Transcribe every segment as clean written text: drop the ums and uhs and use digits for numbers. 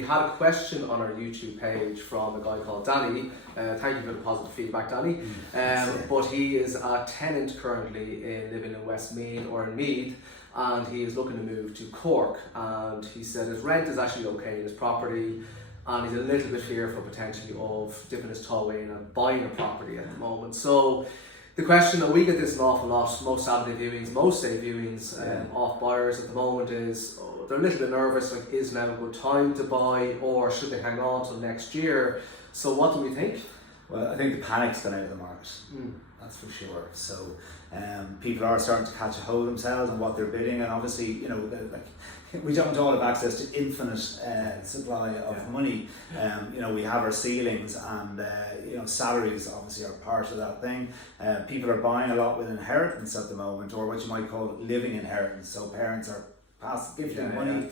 we had a question on our YouTube page from a guy called Danny. Thank you for the positive feedback, Danny. But he is a tenant currently living in Westmeath or in Meath, and he is looking to move to Cork. And he said his rent is actually okay in his property, and he's a little bit fearful potentially of dipping his toe in and buying a property at the moment. So the question, and we get this an awful lot, most Saturday viewings, most day viewings off buyers at the moment is, they're a little bit nervous, like is now a good time to buy or should they hang on till next year? So what do we think? Well, I think the panic's gone out of the market, that's for sure. So people are starting to catch a hold of themselves and what they're bidding, and obviously, you know, we don't all have access to infinite supply of money. You know, we have our ceilings, and you know, salaries obviously are part of that thing. People are buying a lot with inheritance at the moment, or what you might call living inheritance. So parents are gifting money,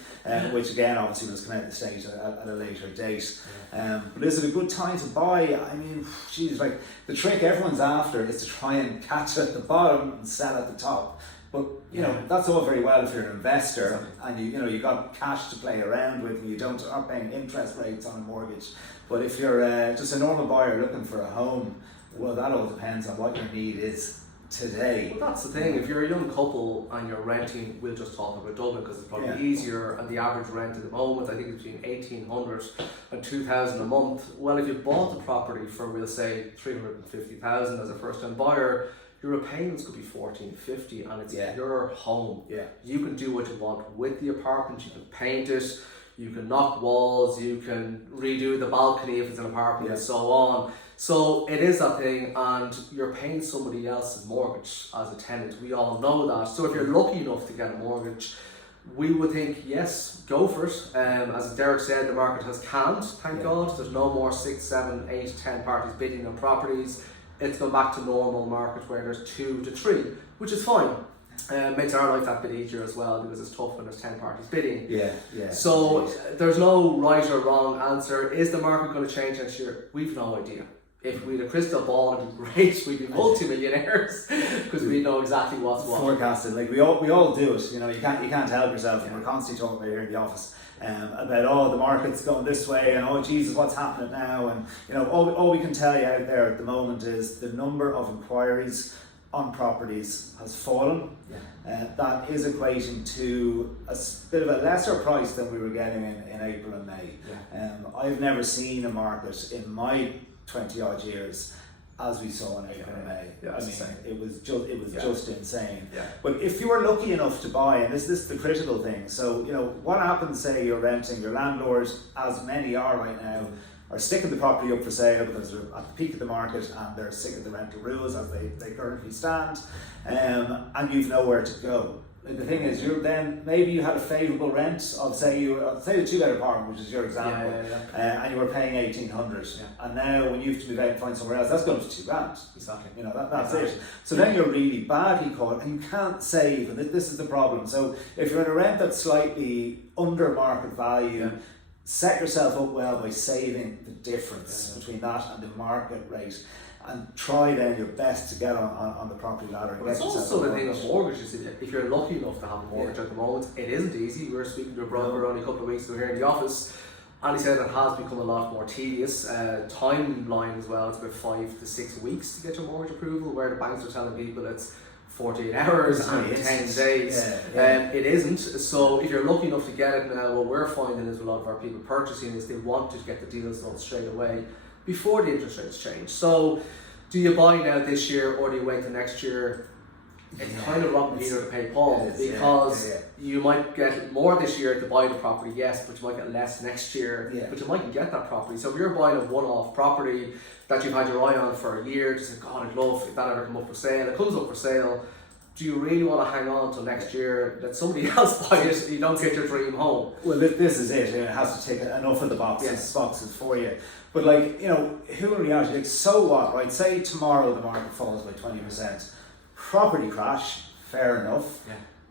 which again obviously was come out of the state at a later date. But is it a good time to buy? I mean, geez, like the trick everyone's after is to try and catch at the bottom and sell at the top. But you know, that's all very well if you're an investor and you know you got cash to play around with and you aren't paying interest rates on a mortgage. But if you're just a normal buyer looking for a home, well, that all depends on what your need is today. Well, that's the thing. If you're a young couple and you're renting, we'll just talk about Dublin because it's probably easier, and the average rent at the moment I think is between 1,800 and 2,000 a month. Well, if you bought the property for, we'll say, 350,000 as a first time buyer, your repayments could be 1,450, and it's your home. You can do what you want with the apartment. You can paint it, you can knock walls, you can redo the balcony if it's an apartment, and so on. So it is that thing, and you're paying somebody else's mortgage as a tenant. We all know that. So if you're lucky enough to get a mortgage, we would think, yes, go for it. As Derek said, the market has calmed, thank God. There's no more 6, 7, 8, 10 parties bidding on properties. It's gone back to normal market where there's 2 to 3, which is fine. Makes our life that bit easier as well, because it's tough when there's 10 parties bidding. So there's no right or wrong answer. Is the market going to change next year? We've no idea. If we had a crystal ball, it'd be great. We'd be multi-millionaires because we know exactly what's what. Forecasting, like we all do it. You know, you can't help yourself. And we're constantly talking about here in the office about the market's going this way, and Jesus, what's happening now? And you know, all we can tell you out there at the moment is the number of inquiries on properties has fallen. That is equating to a bit of a lesser price than we were getting in April and May. I've never seen a market in my 20 odd years as we saw in April and May. I mean, it was just insane. But if you were lucky enough to buy, and this is the critical thing, so you know what happens, say you're renting, your landlord, as many are right now, are sticking the property up for sale because they're at the peak of the market and they're sick of the rental rules as they currently stand, and you've nowhere to go. The thing is, maybe you had a favourable rent of say a 2-bed apartment, which is your example, and you were paying 1,800, and now when you have to move out and find somewhere else, that's going to $2,000. Exactly. You know that's it. So then you're really badly caught, and you can't save, and this is the problem. So if you're in a rent that's slightly under market value, set yourself up well by saving the difference between that and the market rate, and try then your best to get on the property ladder. But it's also the thing of mortgages. If you're lucky enough to have a mortgage at the moment, it isn't easy. We were speaking to a brother only a couple of weeks ago here in the office, and he said it has become a lot more tedious. Timeline as well, it's about 5 to 6 weeks to get your mortgage approval, where the banks are telling people it's 48 hours and 10 days. It isn't. So if you're lucky enough to get it now, what we're finding is a lot of our people purchasing is they want to get the deals done straight away before the interest rates change. So do you buy now this year or do you wait till next year? It's kind of robbing Peter to pay Paul, because you might get more this year to buy the property, yes, but you might get less next year, but you mightn't get that property. So if you're buying a one-off property that you've had your eye on for a year, just say, God, I'd love if that ever come up for sale, it comes up for sale, do you really want to hang on till next year that somebody else buy it and you don't get your dream home? Well, this is it. It has to take enough of the boxes for you. But like, you know, who in reality, like, so what, right? Say tomorrow the market falls by 20%. Property crash, fair enough.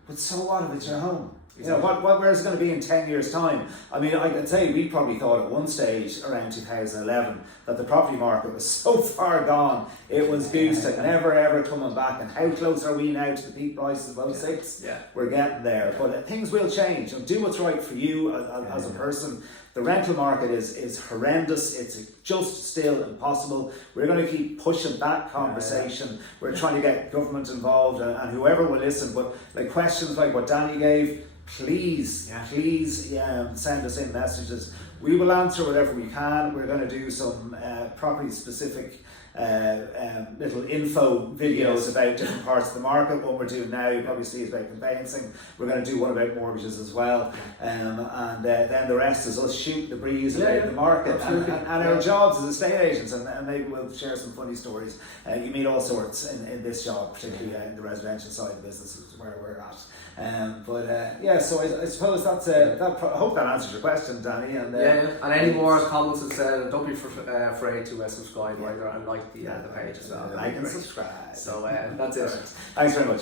But so what if it's your home? Exactly. You know, where's it going to be in 10 years' time? I mean, I could say we probably thought at one stage around 2011 that the property market was so far gone, it was goose and never ever coming back. And how close are we now to the peak prices of 06? We're getting there. But things will change. And do what's right for you as a person. the rental market is horrendous. It's just still impossible. We're going to keep pushing that conversation. We're trying to get government involved and whoever will listen. But like questions like what Danny gave, please send us in messages. We will answer whatever we can. We're going to do some property specific little info videos about different parts of the market. One we're doing now, you probably see, is about conveyancing. We're going to do one about mortgages as well, and then the rest is us shooting the breeze about the market and our jobs as estate agents, and maybe we'll share some funny stories. You meet all sorts in this job, particularly in the residential side of the business, is where we're at. So I suppose that's I hope that answers your question, Danny. And and any more comments and said, don't be afraid to subscribe either, and like the page as well. Like and subscribe. So that's it. Thanks very much.